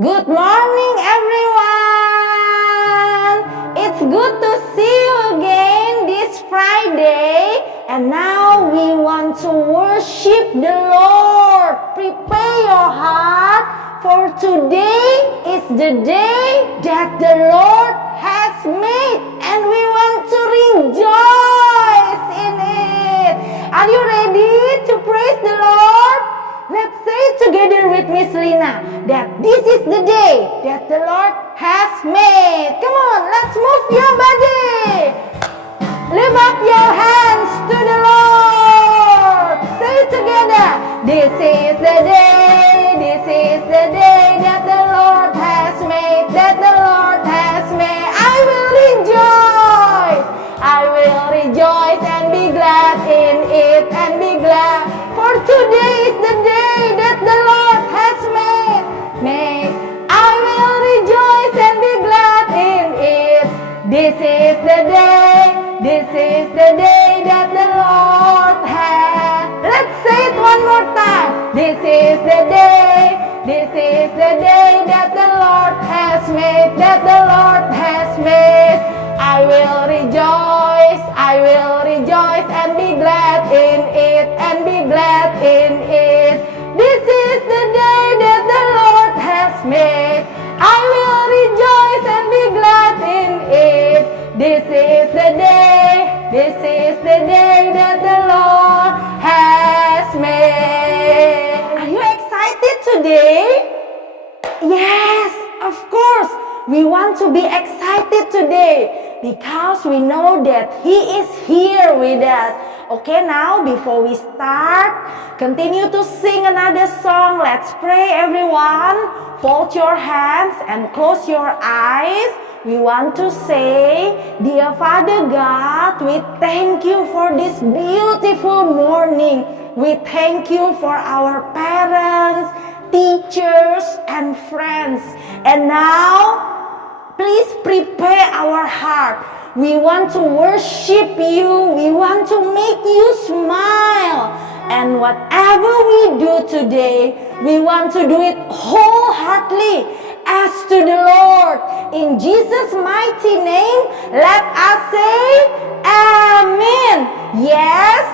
Good morning, everyone! It's good to see you again this Friday. And now we want to worship the Lord. Prepare your heart, for today is the day that the Lord has made. And we want to rejoice in it. Are you ready to praise the Lord? Let's say together with Miss Lina that this is the day that the Lord has made. Come on, let's move your body. Lift up your hands to the Lord. Say it together. This is the day that the Lord has made, that the Lord has made. I will rejoice and be glad in it and be glad. For today is the day that the Lord has made. I will rejoice and be glad in it. This is the day that the Lord has. Let's say it one more time. This is the day that the Lord has made, that the Lord has made. I will rejoice and be glad in it and be glad in it. This is the day that the Lord has made. I will rejoice and be glad in it. This is the day that the Lord has made. Are you excited today? Yes, of course. We want to be excited today because we know that He is here with us. Okay, now before we start, continue to sing another song. Let's pray, everyone. Fold your hands and close your eyes. We want to say, Dear Father God, we thank you for this beautiful morning. We thank you for our parents, teachers, and friends. And now, please prepare our heart. We want to worship you. We want to make you smile. And whatever we do today, we want to do it wholeheartedly as to the Lord. In Jesus' mighty name, let us say, Amen. Yes.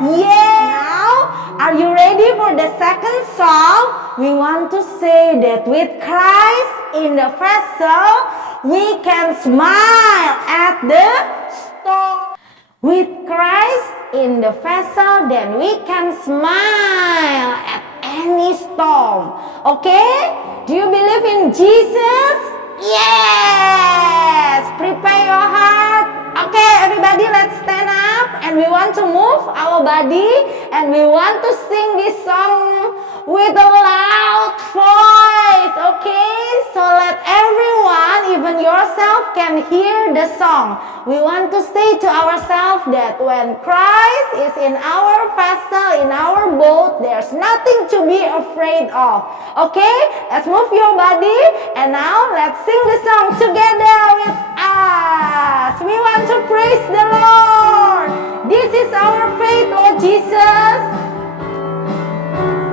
Now, are you ready for the second song? We want to say that with Christ in the vessel, we can smile at the storm. With Christ in the vessel, then we can smile at any storm. Okay? Do you believe in Jesus? Yes! Prepare your heart. Okay, everybody, let's stand up and we want to move our body and we want to sing this song with a loud voice. Okay, so let everyone, even yourself, can hear the song. We want to say to ourselves that when Christ is in our vessel, in our boat, there's nothing to be afraid of. Okay, let's move your body and now let's sing the song together with us. We want to praise the Lord. This is our faith, Lord Jesus.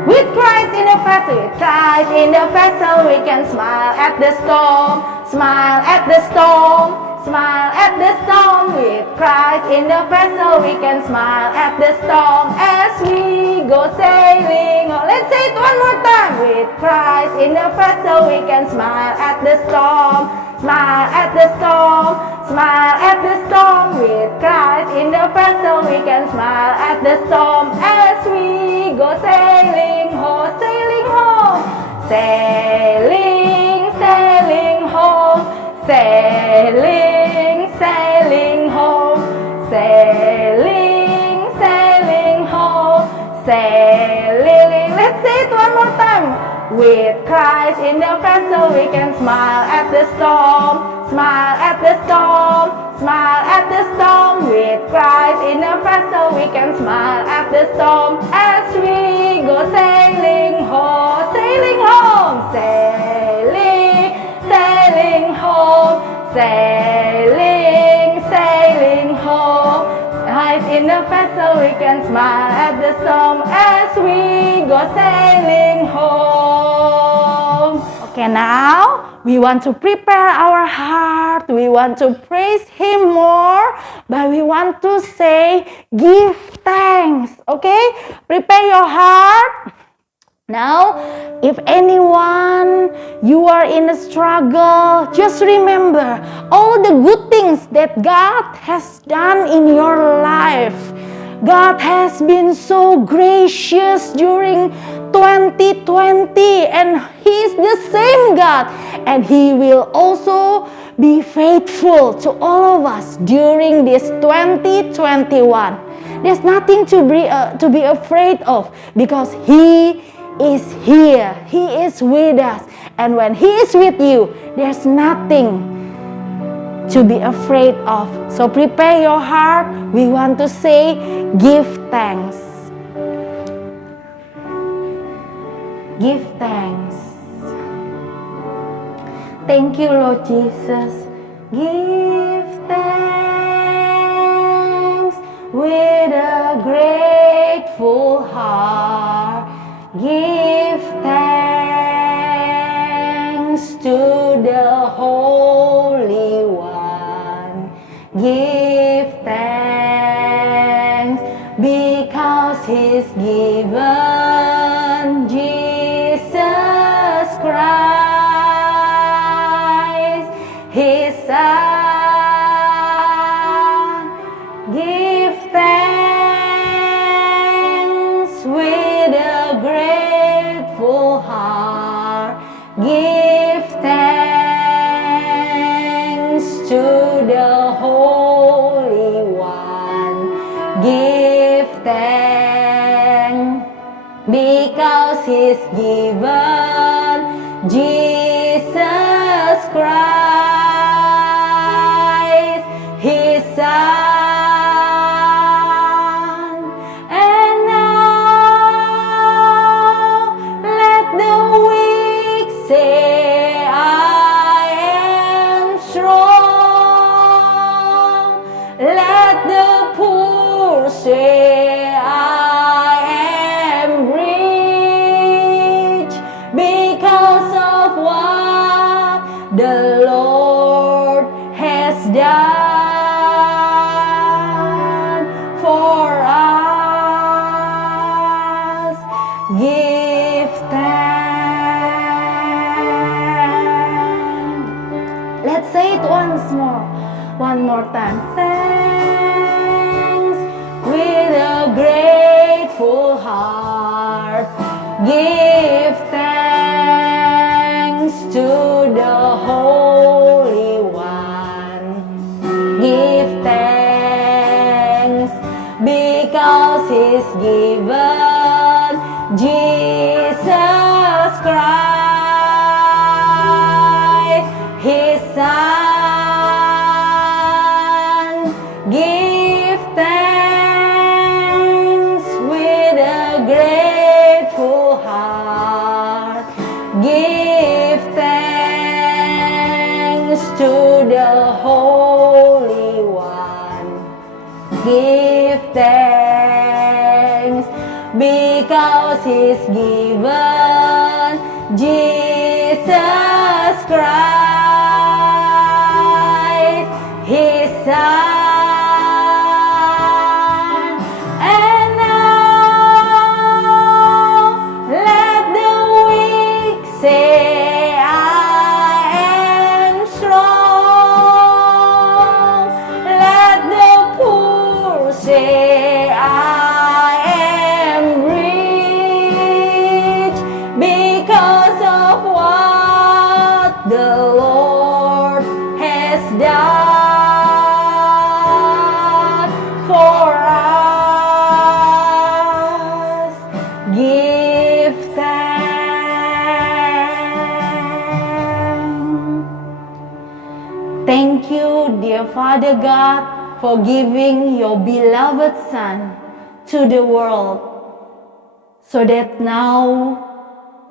With Christ in the vessel, we can smile at the storm, smile at the storm, smile at the storm. With Christ in the vessel, we can smile at the storm as we go sailing. Oh, let's say it one more time. With Christ in the vessel, we can smile at the storm, smile at the storm, smile at the storm. With Christ in the vessel, we can smile at the storm as we go sailing home, sailing home, sailing, sailing home, sailing, sailing home, sailing, sailing home, sailing. Let's say it one more time. With Christ in the vessel, we can smile at the storm, smile at the storm, smile at the storm. With Christ in the vessel, we can smile at the storm as we go sailing home, sailing home, sailing, sailing home, sailing, sailing home. Christ in the vessel, we can smile at the storm as we go sailing home. Okay, now we want to prepare our heart. We want to praise Him more, but we want to say, give thanks. Okay, prepare your heart. Now, if anyone you are in a struggle, just remember all the good things that God has done in your life. God has been so gracious during 2020, and He is the same God, and He will also be faithful to all of us during this 2021. There's nothing to be afraid of, because He is here. He is with us, and when He is with you, there's nothing to be afraid of. So prepare your heart. We want to say, give thanks. Give thanks. Thank you, Lord Jesus. Give thanks with a grateful heart. Give thanks to the Holy One. Give thanks because He's given Jesus Christ, His Son. Give thanks with a grateful heart. Give thanks to the Holy One. Give thanks because He's given Jesus Christ, His Son. And now let the weak say, I am strong. Let the poor say, I am rich, because of what the Lord has done for us. Give thanks. Let's say it one more time. Thanks with a grateful heart. Give thanks to the Holy One. Give thanks because He's given Jesus Christ, His Son. Give thanks with a grateful heart. Give thanks to the Holy One. Give thanks because He's given Jesus Christ, His Son. And now let the weak say, I am strong. Let the poor say, I am rich, because of what the Lord has done for us. Give thanks. Thank you, dear Father God, for giving your beloved Son to the world, so that now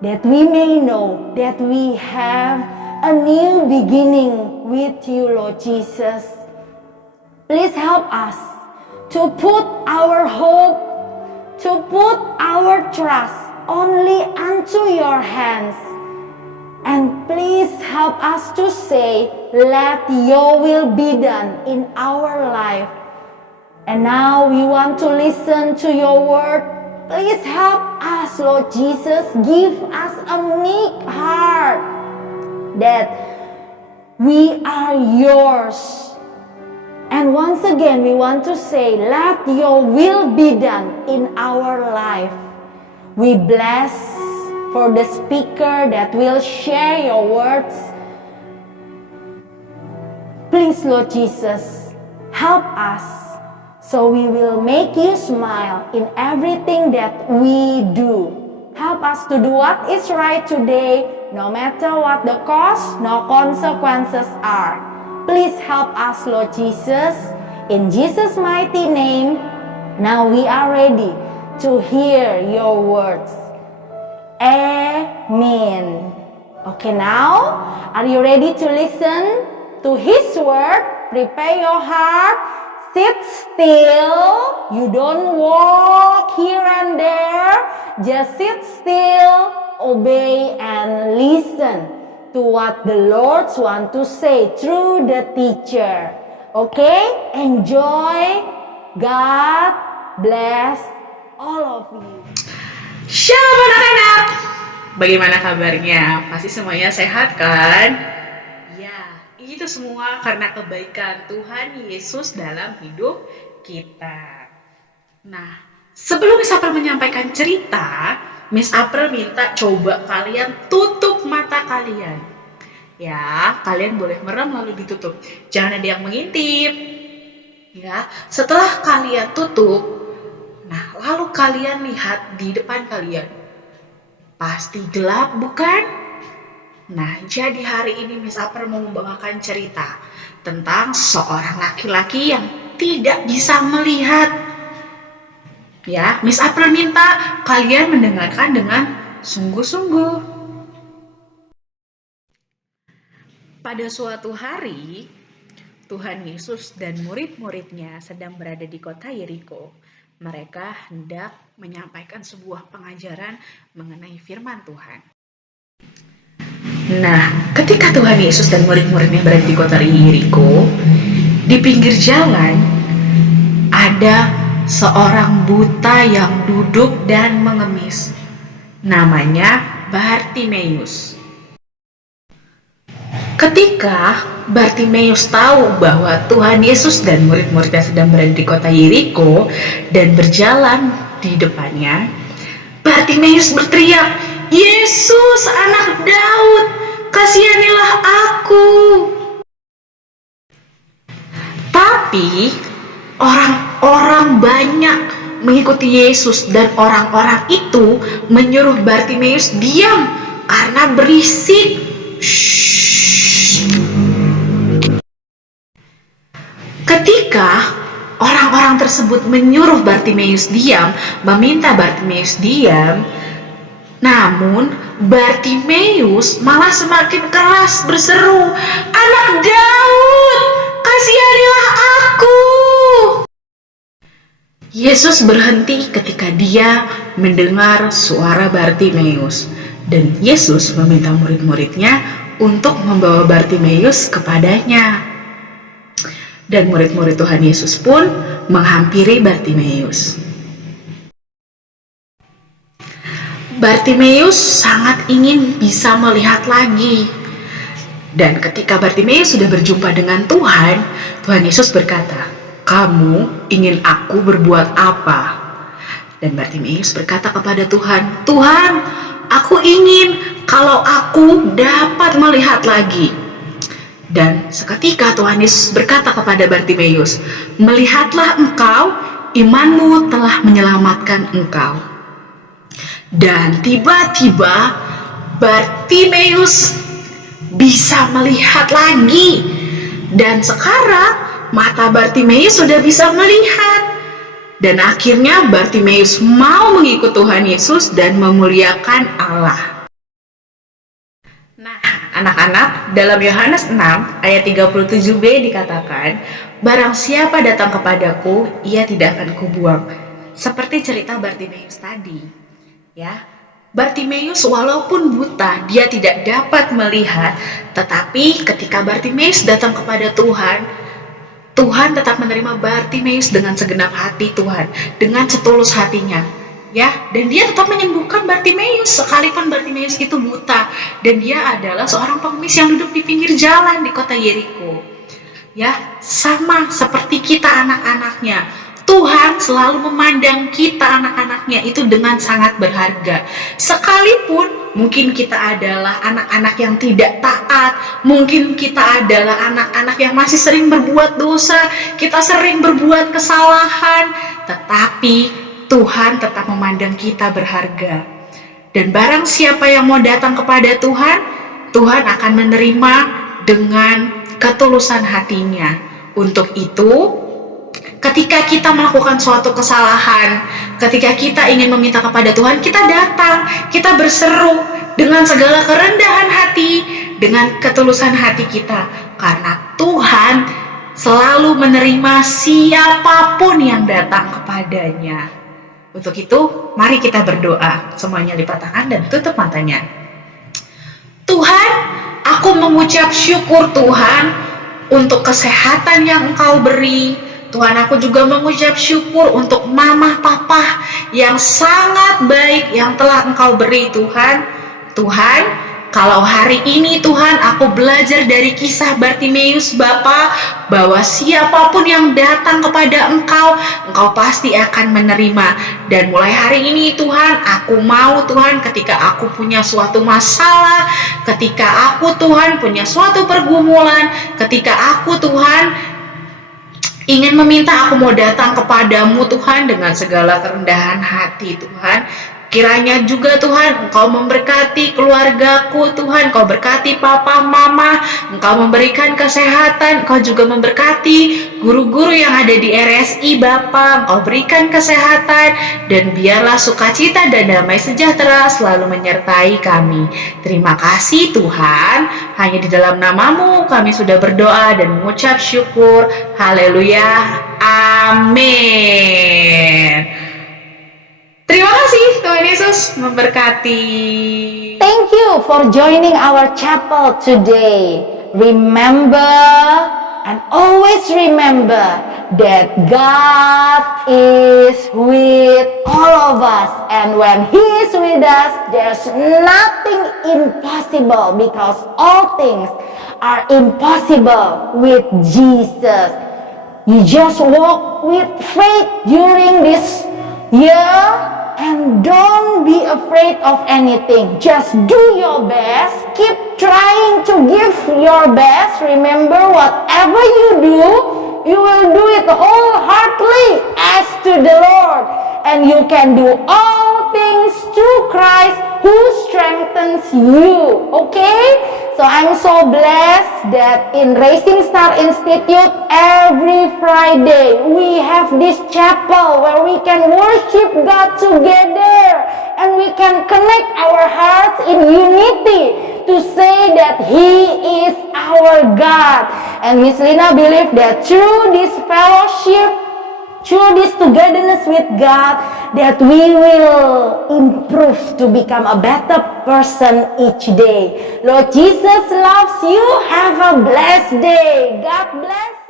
that we may know that we have a new beginning with you, Lord Jesus. Please help us to put our hope, to put our trust only unto your hands. And please help us to say, let your will be done in our life. And now we want to listen to your word. Please help us, Lord Jesus. Give us a meek heart that we are yours. And once again, we want to say, let your will be done in our life. We bless for the speaker that will share your words. Please, Lord Jesus, help us so we will make you smile in everything that we do. Help us to do what is right today, no matter what the cost, no consequences are. Please help us, Lord Jesus. In Jesus' mighty name, now we are ready to hear your words. Amen. Okay, now, are you ready to listen to His word? Prepare your heart. Sit still. You don't walk here and there. Just sit still, obey, and listen to what the Lord wants to say through the teacher. Okay? Enjoy. God bless all of you. Shalom anak-anak, bagaimana kabarnya? Pasti semuanya sehat kan? Ya, itu semua karena kebaikan Tuhan Yesus dalam hidup kita. Nah, sebelum Miss April menyampaikan cerita, Miss April minta coba kalian tutup mata kalian. Ya, kalian boleh merem lalu ditutup. Jangan ada yang mengintip. Ya, setelah kalian tutup, nah, lalu kalian lihat di depan kalian. Pasti gelap, bukan? Nah, jadi hari ini Miss April mau membawakan cerita tentang seorang laki-laki yang tidak bisa melihat. Ya, Miss April minta kalian mendengarkan dengan sungguh-sungguh. Pada suatu hari, Tuhan Yesus dan murid-muridnya sedang berada di kota Yeriko. Mereka hendak menyampaikan sebuah pengajaran mengenai firman Tuhan. Nah, ketika Tuhan Yesus dan murid-muridnya berada di kota Yeriko, di pinggir jalan ada seorang buta yang duduk dan mengemis. Namanya Bartimeus. Ketika Bartimeus tahu bahwa Tuhan Yesus dan murid-muridnya sedang berada di kota Yeriko dan berjalan di depannya, Bartimeus berteriak, "Yesus, anak Daud, kasihanilah aku." Tapi orang-orang banyak mengikuti Yesus dan orang-orang itu menyuruh Bartimeus diam karena berisik. Ketika orang-orang tersebut menyuruh Bartimeus diam, meminta Bartimeus diam, namun Bartimeus malah semakin keras berseru, "Anak Daud, kasihanilah aku." Yesus berhenti ketika dia mendengar suara Bartimeus, dan Yesus meminta murid-muridnya untuk membawa Bartimeus kepadanya. Dan murid-murid Tuhan Yesus pun menghampiri Bartimeus. Bartimeus sangat ingin bisa melihat lagi. Dan ketika Bartimeus sudah berjumpa dengan Tuhan, Tuhan Yesus berkata, "Kamu ingin aku berbuat apa?" Dan Bartimeus berkata kepada Tuhan, "Tuhan, aku ingin kalau aku dapat melihat lagi." Dan seketika Tuhan Yesus berkata kepada Bartimeus, "Melihatlah engkau, imanmu telah menyelamatkan engkau." Dan tiba-tiba Bartimeus bisa melihat lagi. Dan sekarang mata Bartimeus sudah bisa melihat. Dan akhirnya Bartimeus mau mengikut Tuhan Yesus dan memuliakan Allah. Nah, anak-anak, dalam Yohanes 6 ayat 37b dikatakan, "Barang siapa datang kepadaku, ia tidak akan kubuang." Seperti cerita Bartimeus tadi. Ya. Bartimeus walaupun buta, dia tidak dapat melihat, tetapi ketika Bartimeus datang kepada Tuhan, Tuhan tetap menerima Bartimeus dengan segenap hati Tuhan, dengan setulus hatinya. Ya, dan dia tetap menyembuhkan Bartimeus sekalipun Bartimeus itu buta, dan dia adalah seorang pengemis yang duduk di pinggir jalan di kota Yeriko. Ya, sama seperti kita anak-anaknya. Tuhan selalu memandang kita anak-anaknya itu dengan sangat berharga. Sekalipun mungkin kita adalah anak-anak yang tidak taat, mungkin kita adalah anak-anak yang masih sering berbuat dosa, kita sering berbuat kesalahan, tetapi Tuhan tetap memandang kita berharga. Dan barang siapa yang mau datang kepada Tuhan, Tuhan akan menerima dengan ketulusan hatinya. Untuk itu, ketika kita melakukan suatu kesalahan, ketika kita ingin meminta kepada Tuhan, kita datang, kita berseru dengan segala kerendahan hati, dengan ketulusan hati kita. Karena Tuhan selalu menerima siapapun yang datang kepadanya. Untuk itu, mari kita berdoa. Semuanya lipat tangan dan tutup matanya. Tuhan, aku mengucap syukur Tuhan untuk kesehatan yang Engkau beri. Tuhan, aku juga mengucap syukur untuk mama papa yang sangat baik yang telah Engkau beri Tuhan. Tuhan, kalau hari ini Tuhan aku belajar dari kisah Bartimeus Bapa, bahwa siapapun yang datang kepada Engkau, Engkau pasti akan menerima. Dan mulai hari ini Tuhan, aku mau Tuhan, ketika aku punya suatu masalah, ketika aku Tuhan punya suatu pergumulan, ketika aku Tuhan ingin meminta, aku mau datang kepadamu Tuhan dengan segala kerendahan hati Tuhan. Kiranya juga Tuhan Engkau memberkati keluargaku Tuhan, Engkau berkati papa, mama, Engkau memberikan kesehatan, Engkau juga memberkati guru-guru yang ada di RSI Bapa, Engkau berikan kesehatan, dan biarlah sukacita dan damai sejahtera selalu menyertai kami. Terima kasih Tuhan, hanya di dalam nama-Mu kami sudah berdoa dan mengucap syukur. Haleluya, amin. Terima kasih, Tuhan Yesus memberkati. Thank you for joining our chapel today. Remember and always remember that God is with all of us, and when He is with us, there's nothing impossible, because all things are impossible with Jesus. You just walk with faith during this year, and don't be afraid of anything. Just do your best. Keep trying to give your best. Remember, whatever you do, you will do it wholeheartedly as to the Lord. And you can do all things through Christ who strengthens you. Okay? So I'm so blessed that in Racing Star Institute, every Friday we have this chapel where we can worship God together, and we can connect our hearts in unity to say that He is our God. And Miss Lina believes that through this fellowship, through this togetherness with God, that we will improve to become a better person each day. Lord Jesus loves you. Have a blessed day. God bless.